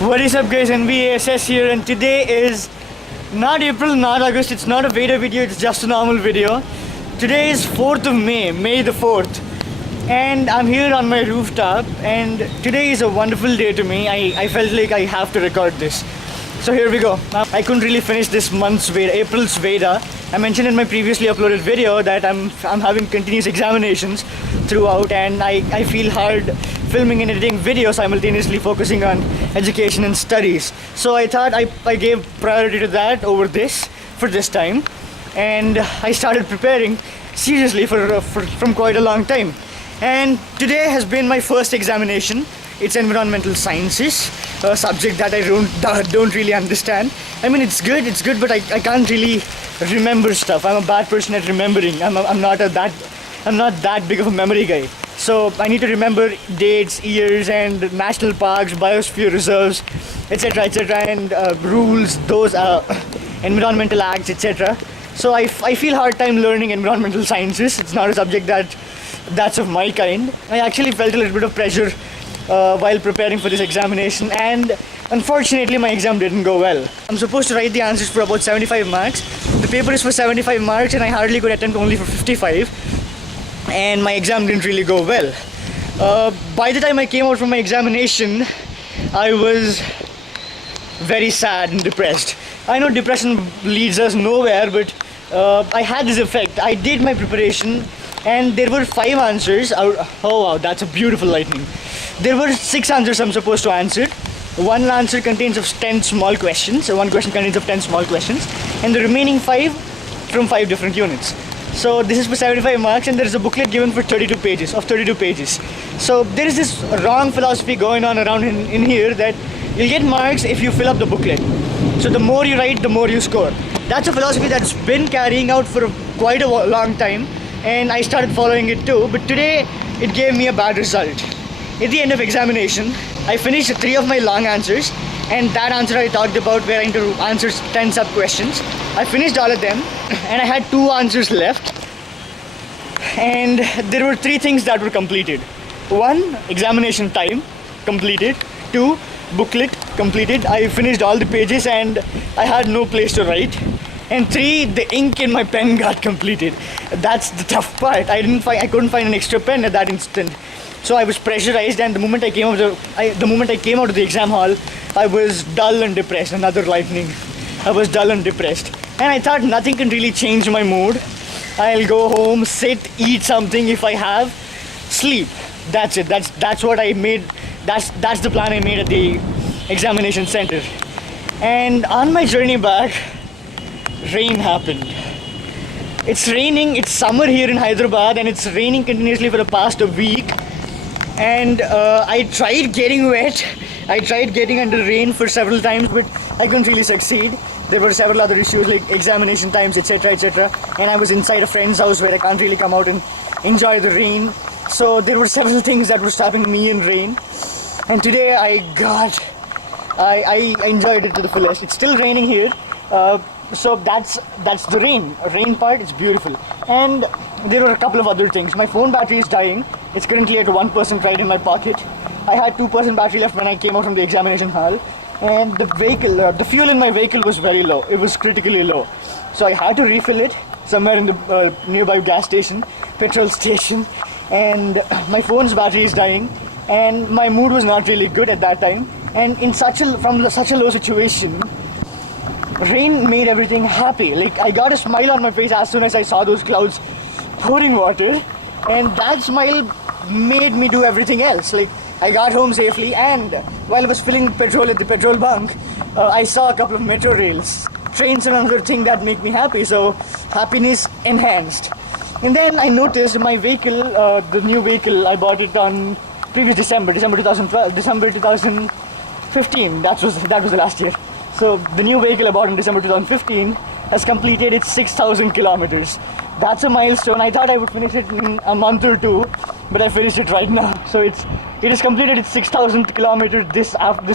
What is up guys, NBASS here, and today is not April, not August, it's not a Vader video, it's just a normal video. Today is 4th of May, May the 4th, and I'm here on my rooftop, and today is a wonderful day to me. I felt like I have to record this. So here we go. I couldn't really finish this month's Veda, April's Veda. I mentioned in my previously uploaded video that I'm having continuous examinations throughout, and I feel hard filming and editing videos simultaneously focusing on education and studies. So I thought I gave priority to that over this for this time, and I started preparing seriously from quite a long time. And today has been my first examination. It's environmental sciences, a subject that I don't really understand. I mean, it's good, but I can't really remember stuff. I'm a bad person at remembering. I'm not that big of a memory guy. So I need to remember dates, years, and national parks, biosphere reserves, etc., and rules, those environmental acts, etc. So I feel hard time learning environmental sciences. It's not a subject that's of my kind. I actually felt a little bit of pressure while preparing for this examination, and unfortunately my exam didn't go well. I'm supposed to write the answers for about 75 marks. The paper is for 75 marks and I hardly could attempt only for 55, and my exam didn't really go well. By the time I came out from my examination, I was very sad and depressed. I know depression leads us nowhere, but I had this effect. I did my preparation and there were 5 answers. Oh wow, that's a beautiful lightning. There were 6 answers I'm supposed to answer. One answer contains of 10 small questions, so one question contains of 10 small questions, and the remaining 5 from 5 different units. So this is for 75 marks, and there is a booklet given for 32 pages. So there is this wrong philosophy going on around in here that you'll get marks if you fill up the booklet. So the more you write, the more you score. That's a philosophy that's been carrying out for quite a long time, and I started following it too, but today it gave me a bad result. At the end of examination, I finished 3 of my long answers, and that answer I talked about where I need to answer 10 sub questions. I finished all of them, and I had 2 answers left, and there were 3 things that were completed. 1, examination time completed. 2, booklet completed. I finished all the pages and I had no place to write. And 3, the ink in my pen got completed. That's the tough part. I couldn't find an extra pen at that instant. So I was pressurized, and the moment I came out of the exam hall, I was dull and depressed. Another lightning. I was dull and depressed, and I thought nothing can really change my mood. I'll go home, sit, eat something if I have, sleep. That's it. That's what I made. That's the plan I made at the examination center. And on my journey back, rain happened. It's raining. It's summer here in Hyderabad, and it's raining continuously for the past week. And I tried getting wet. I tried getting under rain for several times, but I couldn't really succeed. There were several other issues like examination times, etc., and I was inside a friend's house where I can't really come out and enjoy the rain. So there were several things that were stopping me in rain. And today I enjoyed it to the fullest. It's still raining here. So that's the rain part. It's beautiful. And there were a couple of other things. My phone battery is dying. It's currently at 1% right in my pocket. I had 2% battery left when I came out from the examination hall, and the fuel in my vehicle was very low. It was critically low, so I had to refill it somewhere in the nearby gas station, petrol station. And my phone's battery is dying, and my mood was not really good at that time. And from such a low situation, rain made everything happy. Like, I got a smile on my face as soon as I saw those clouds pouring water, and that smile made me do everything else. Like, I got home safely, and while I was filling petrol at the petrol bunk, I saw a couple of metro rails. Trains are another thing that make me happy, so happiness enhanced. And then I noticed my vehicle, the new vehicle, I bought it on previous December 2012, December 2015, that was the last year. So the new vehicle I bought in December 2015 has completed its 6,000 kilometers. That's a milestone. I thought I would finish it in a month or 2, but I finished it right now. So it has completed its 6,000 kilometers this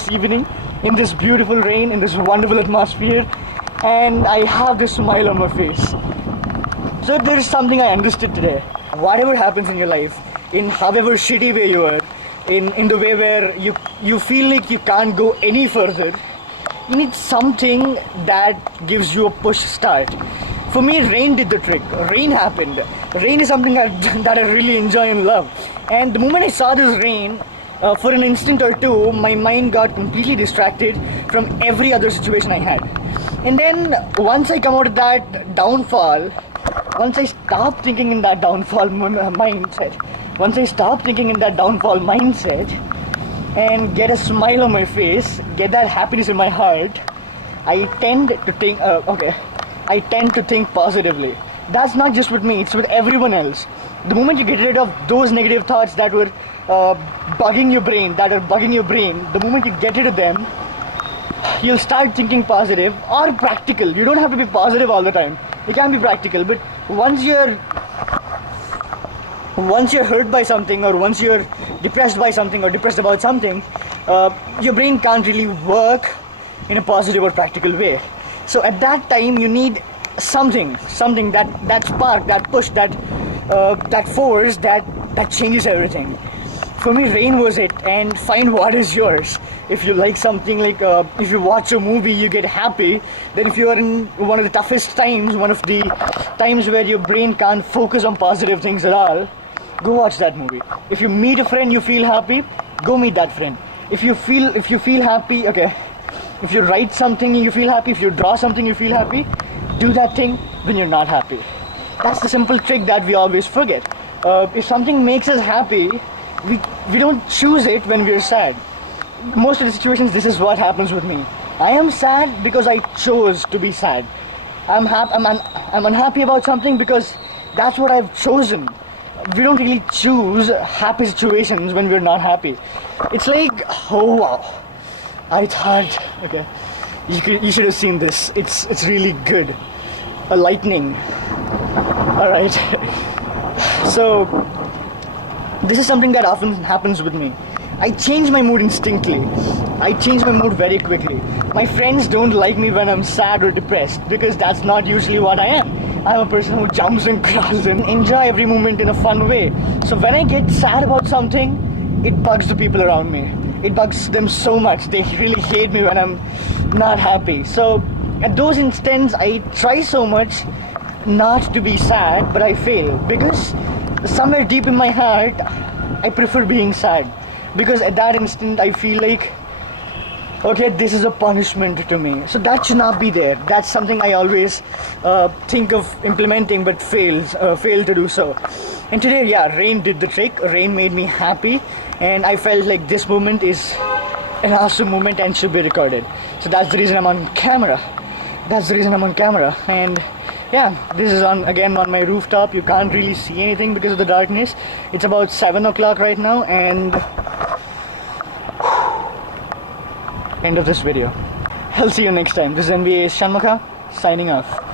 evening in this beautiful rain, in this wonderful atmosphere, and I have this smile on my face. So there is something I understood today. Whatever happens in your life, in however shitty way you are, in the way where you feel like you can't go any further. You need something that gives you a push start. For me, rain did the trick. Rain happened. Rain is something that I really enjoy and love. And the moment I saw this rain, for an instant or two, my mind got completely distracted from every other situation I had. And then once I come out of that downfall, once I stop thinking in that downfall mindset, and get a smile on my face, get that happiness in my heart, I tend to think positively. That's not just with me, it's with everyone else. The moment you get rid of those negative thoughts that were bugging your brain, the moment you get rid of them, you'll start thinking positive or practical. You don't have to be positive all the time. You can be practical, but once you're hurt by something, or once you're depressed by something or depressed about something, your brain can't really work in a positive or practical way. So at that time you need something that spark, that push, that force that changes everything. For me, rain was it. And find what is yours. If you like something, like if you watch a movie you get happy, then if you are in one of the toughest times, one of the times where your brain can't focus on positive things at all, go watch that movie. If you meet a friend you feel happy, go meet that friend. If you feel happy, okay, if you write something you feel happy, if you draw something you feel happy, do that thing when you're not happy. That's the simple trick that we always forget. If something makes us happy, we don't choose it when we're sad. Most of the situations, this is what happens with me. I am sad because I chose to be sad. I'm unhappy about something because that's what I've chosen. We don't really choose happy situations when we're not happy. It's like, oh wow, I thought, okay, you should have seen this. It's really good. A lightning. All right. So this is something that often happens with me. I change my mood instinctively. I change my mood very quickly. My friends don't like me when I'm sad or depressed because that's not usually what I am. I'm a person who jumps and crawls and enjoy every moment in a fun way. So when I get sad about something, it bugs the people around me. It bugs them so much. They really hate me when I'm not happy. So at those instances, I try so much not to be sad, but I fail because somewhere deep in my heart, I prefer being sad. Because at that instant, I feel like, okay, this is a punishment to me. So that should not be there. That's something I always think of implementing, but fail to do so. And today, yeah, rain did the trick. Rain made me happy, and I felt like this moment is an awesome moment and should be recorded. So that's the reason I'm on camera. And yeah, this is again on my rooftop. You can't really see anything because of the darkness. It's about 7 o'clock right now, and end of this video. I'll see you next time. This is NBA Shanmukha signing off.